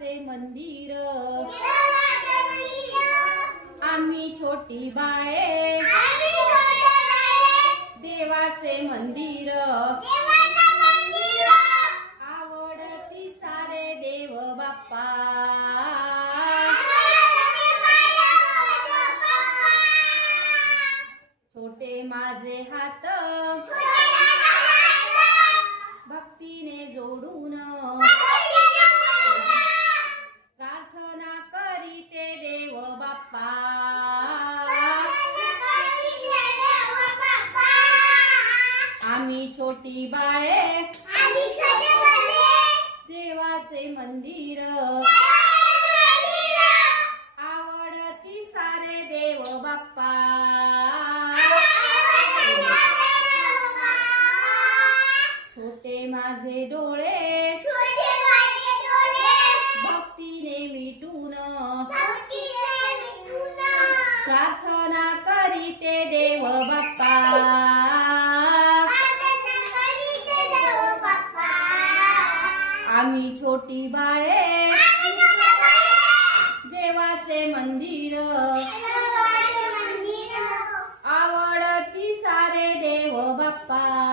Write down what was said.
मंदिर. आम्ही छोटी बाळे. देवाचे मंदिर. आवडती सारे देव बाप्पा. छोटे माझे हात भक्तीने जोडून प्रार्थना करीते देव बाप्पा आम्ही छोटी बाळे. देवाचे मंदिर. आवडती सारे देव बाप्पा. छोटे माझे डोळे. भक्तीने मिटून प्रार्थना करीते देव बाप्पा. आम्ही छोटी बाळे. देवाचे मंदिर. आवडती सारे देव बाप्पा.